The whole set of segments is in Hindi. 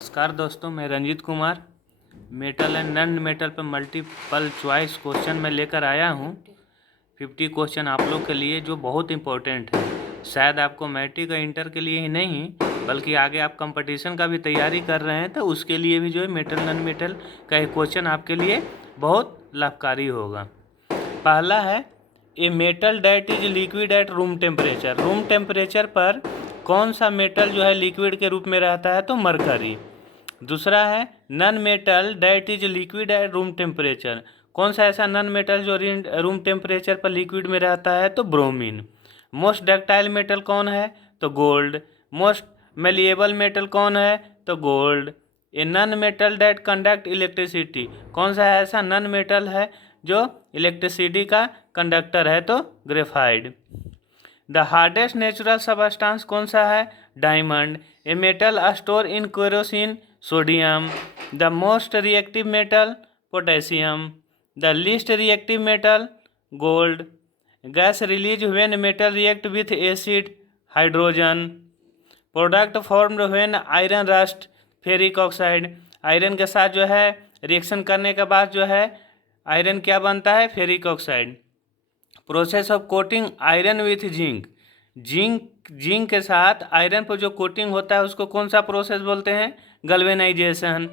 नमस्कार दोस्तों, मैं Ranjeet Kumar metal and non metal पर मल्टीपल चॉइस क्वेश्चन में लेकर आया हूँ। 50 क्वेश्चन आप लोग के लिए जो बहुत इम्पोर्टेंट है। शायद आपको मैट्रिक और इंटर के लिए ही नहीं बल्कि आगे आप कंपटीशन का भी तैयारी कर रहे हैं तो उसके लिए भी जो है मेटल नॉन मेटल का एक क्वेश्चन आपके लिए बहुत लाभकारी होगा। पहला है, a metal that is liquid at room temperature. Room temperature पर कौन सा मेटल जो है लिक्विड के रूप में रहता है? तो मरकरी। दूसरा है, non metal that is liquid at room temperature. कौन सा ऐसा नॉन मेटल जो रूम टेम्परेचर पर लिक्विड में रहता है? तो ब्रोमीन। मोस्ट डक्टाइल मेटल कौन है? तो गोल्ड। मोस्ट मेलिएबल मेटल कौन है? तो gold. A non metal that conduct electricity. कौन सा ऐसा नॉन मेटल है जो इलेक्ट्रिसिटी का कंडक्टर है? तो graphite. The hardest natural substance कौन सा है? Diamond. A metal store in kerosene? Sodium. The most reactive metal? Potassium. The least reactive metal? Gold. Gas release when metal react with acid? Hydrogen. Product formed when iron rust? Ferric oxide. Iron के साथ जो है रिएक्शन करने के बाद जो है आयरन क्या बनता है? Ferric oxide. Process of coating iron with zinc. Zinc के साथ आयरन पर जो कोटिंग होता है उसको कौन सा प्रोसेस बोलते हैं? Galvanisation.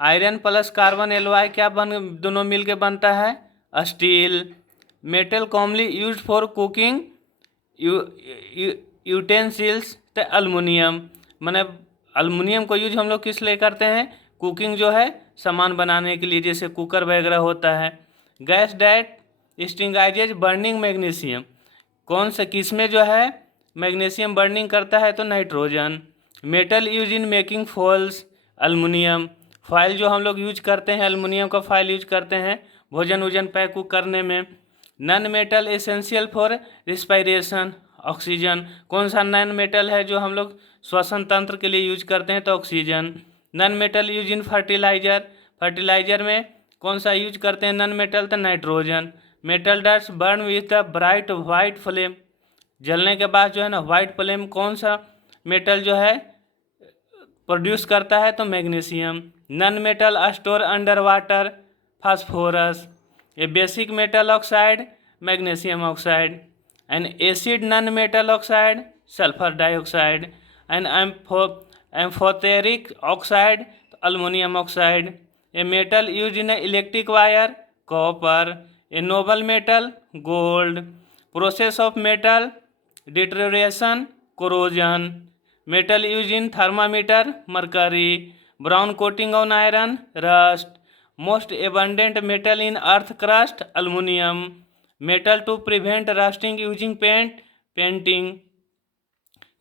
Iron plus carbon alloy क्या दोनों मिल के बनता है? Steel. Metal commonly used for cooking utensils? तो अल्मुनियम। मैंने अल्मुनियम को यूज हम लोग किस लिए करते हैं? कुकिंग जो है सामान बनाने के लिए, जैसे कुकर वगैरह होता है। Gas that extinguishes burning magnesium. कौन सा किस में जो है मैग्नीशियम बर्निंग करता है? तो nitrogen. Metal use in making foils? Aluminium. Foil जो हम लोग यूज करते हैं, अल्मुनियम का फॉइल यूज करते हैं भोजन वोजन पैक करने में। Non metal essential for respiration? Oxygen. कौन सा नॉन मेटल है जो हम लोग श्वसन तंत्र के लिए यूज करते हैं? तो oxygen. Non metal use in fertiliser? Fertiliser में कौन सा यूज करते हैं नॉन मेटल? तो nitrogen. Metal dust burn with the bright white flame? जलने के बाद जो है ना वाइट फ्लेम कौन सा मेटल जो है प्रोड्यूस करता है? तो magnesium. Non metal store under water? Phosphorus. A basic metal oxide? Magnesium oxide. An acid non metal oxide? Sulphur dioxide. An amphoteric oxide? Aluminium oxide. A metal use in electric wire? Copper. A noble metal? Gold. Process of metal deterioration? Corrosion. Metal use in thermometer? Mercury. Brown coating on iron? Rust. Most abundant metal in earth crust? Aluminium. Metal to prevent rusting using painting?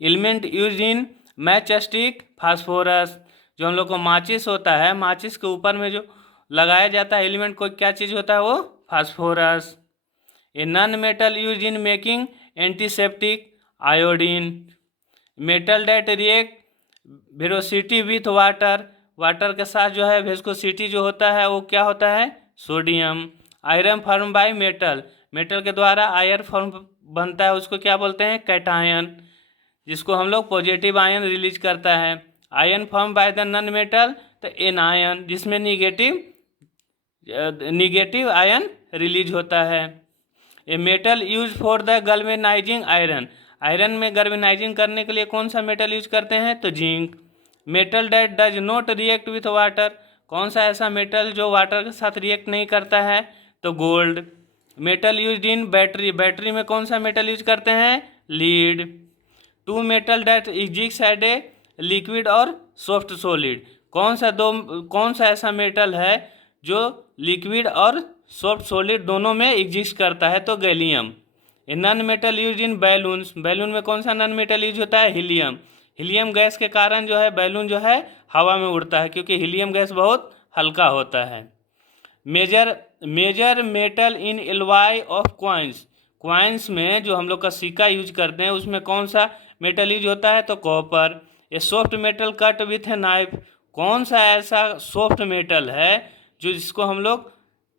Element use in match stick? Phosphorus. जो हम लोग को माचिस होता है, माचिस के ऊपर में जो लगाया जाता है एलिमेंट को क्या चीज़ होता है? वो phosphorus. A non metal use in making antiseptic? Iodine. Metal that react velocity with water? Water के साथ जो है वेस्कोसिटी जो होता है वो क्या होता है? Sodium. Iron form by metal? Metal के द्वारा आयरन फॉर्म बनता है उसको क्या बोलते हैं? कैटायन, जिसको हम लोग पॉजिटिव आयन रिलीज करता है। Ion form by the non metal? तो एन आयन, जिसमें निगेटिव आयन रिलीज होता है। ए metal use for the galvanising iron? Iron में गैल्वेनाइजिंग करने के लिए कौन सा मेटल यूज करते हैं? तो zinc. Metal that does not react with water? कौन सा ऐसा मेटल जो वाटर के साथ रिएक्ट नहीं करता है? तो gold. Metal use in battery? Battery में कौन सा मेटल यूज करते हैं? Lead. Two metal that exist at a liquid और सॉफ्ट सॉलिड? कौन सा ऐसा मेटल है जो लिक्विड और सॉफ्ट सॉलिड दोनों में एग्जिस्ट करता है? तो गैलियम। ए नॉन मेटल यूज इन बैलून्स? बैलून में कौन सा नॉन मेटल यूज होता है? हीलियम। हीलियम गैस के कारण जो है बैलून जो है हवा में उड़ता है, क्योंकि हीलियम गैस बहुत हल्का होता है। Major metal in alloy of coins? Coins में जो हम लोग का सिक्का यूज करते हैं उसमें कौन सा मेटल यूज होता है? तो copper. A soft metal cut with a knife? कौन सा ऐसा सॉफ्ट मेटल है जो जिसको हम लोग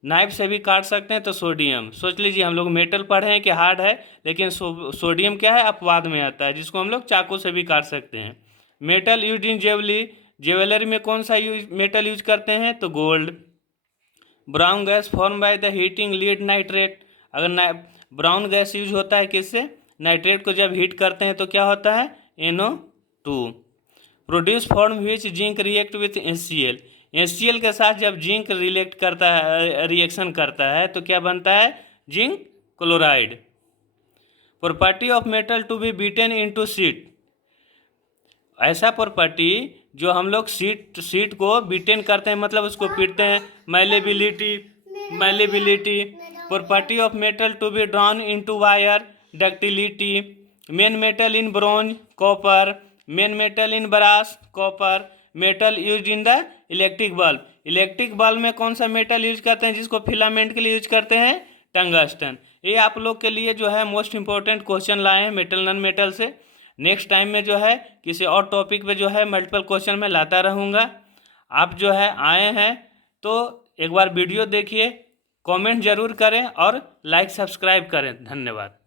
नाइफ से भी काट सकते हैं? तो सोडियम। सोच लीजिए हम लोग मेटल पढ़े हैं कि हार्ड है, लेकिन सोडियम क्या है? अपवाद में आता है, जिसको हम लोग चाकू से भी काट सकते हैं। मेटल यूज इन जेवली? ज्वेलरी में कौन सा मेटल यूज करते हैं? तो gold. Brown gas form by the heating lead nitrate. अगर ब्राउन गैस यूज होता है किससे? नाइट्रेट को जब हीट करते हैं तो क्या होता है? NO2। Produce form which zinc react with HCl। HCl के साथ जब जिंक रिएक्ट करता है, रिएक्शन करता है तो क्या बनता है? Zinc chloride. Property of metal to be beaten into sheet. ऐसा प्रॉपर्टी जो हम लोग शीट को बीटेन करते हैं, मतलब उसको पीटते हैं। Malleability property of metal to be drawn into wire. Ductility. Main metal in bronze copper. Main metal in brass copper. Metal use in the electric bulb. Electric bulb में कौन सा मेटल यूज करते हैं जिसको फिलामेंट के लिए यूज करते हैं? टंगस्टन। ये आप लोग के लिए जो है मोस्ट इंपॉर्टेंट क्वेश्चन लाए हैं मेटल नॉन मेटल से। नेक्स्ट टाइम में जो है किसी और टॉपिक पे जो है मल्टीपल क्वेश्चन में लाता रहूँगा। आप जो है आए हैं तो एक बार वीडियो देखिए, कमेंट ज़रूर करें और लाइक सब्सक्राइब करें। धन्यवाद।